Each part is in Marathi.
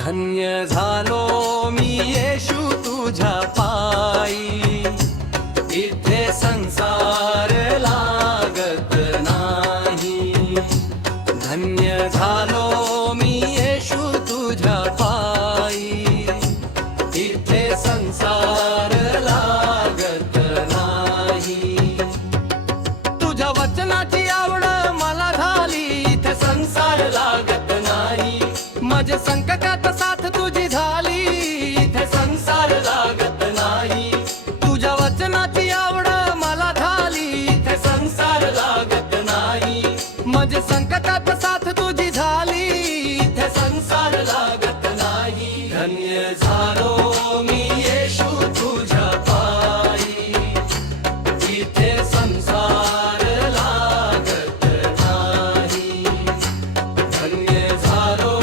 धन्य झालो मी येशू तुझ्या पायी, इथे संसार लागत नाही। धन्य झालो मी येशू तुझ्या पायी, इथे संसार लागत नाही। तुझ्या वचनाची आवड मला झाली, इथे संसार लागत नाही। माझ्या संकटात साथ तुझी झाली, इथे संसार लागत नाही। तुझ्या वचनाची आवड मला झाली, इथे संसार लागत नाही। माझ्या संकटात साथ तुझी झाली, इथे संसार लागत नाही। धन्य झालो मी येशू तुझ्या पायी, इथे संसार लागत नाही। धन्य झालो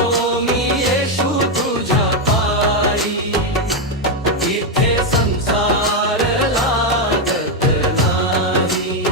इथे संसार लागत नाही।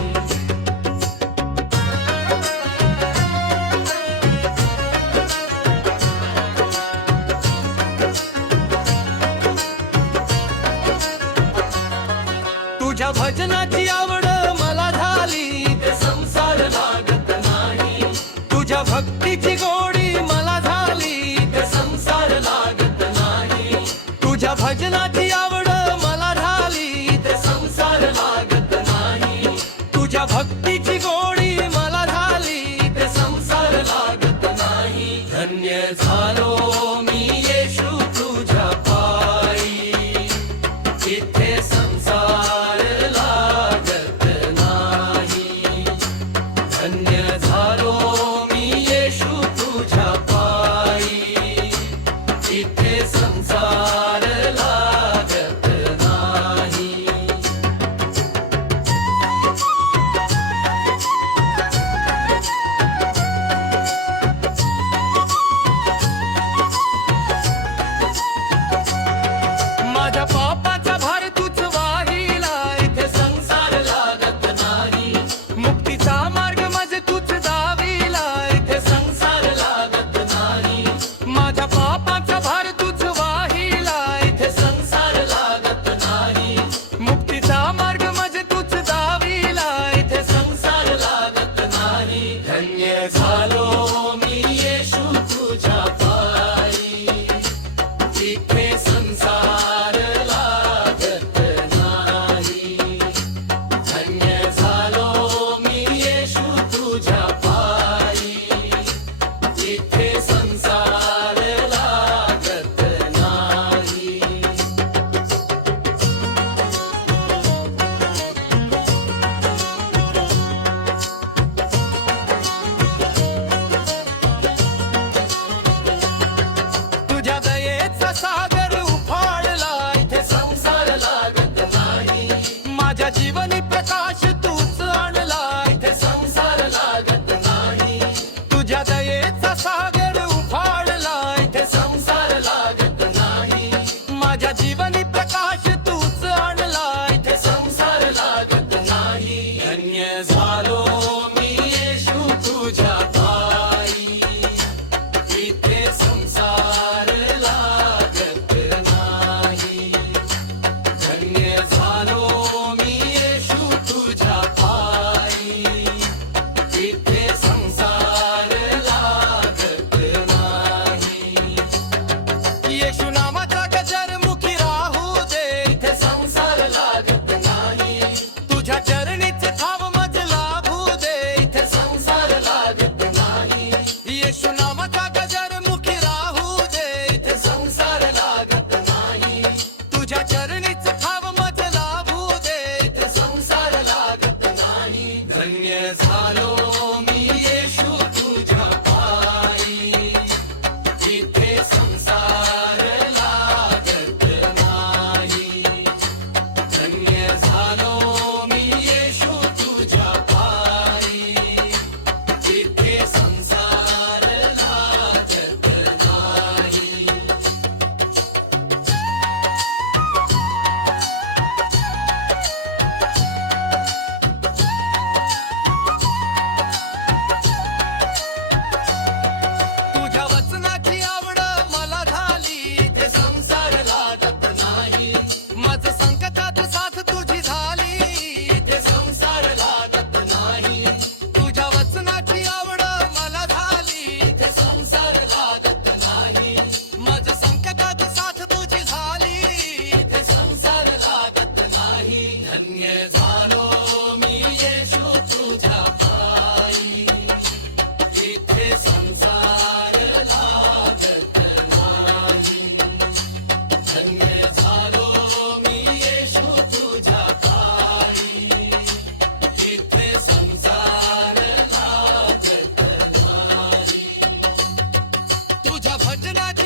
तुझ्या भजनाची आवड मला झाली, इथे संसार लागत नाही। तुझ्या भक्तीची गोडी मला झाली, इथे संसार लागत नाही। तुझ्या भजनाची आवड मला झाली, इथे संसार लागत नाही। तुझ्या भक्तीची गोडी मला झाली, इथे संसार लागत नाही। धन्य झालो मी येशू तुझ्या पायी, इथे संसार लागत नाही। धन्य झालो मी येशू तुझ्या पायी, इथे संसार लागत नाही। भजनाची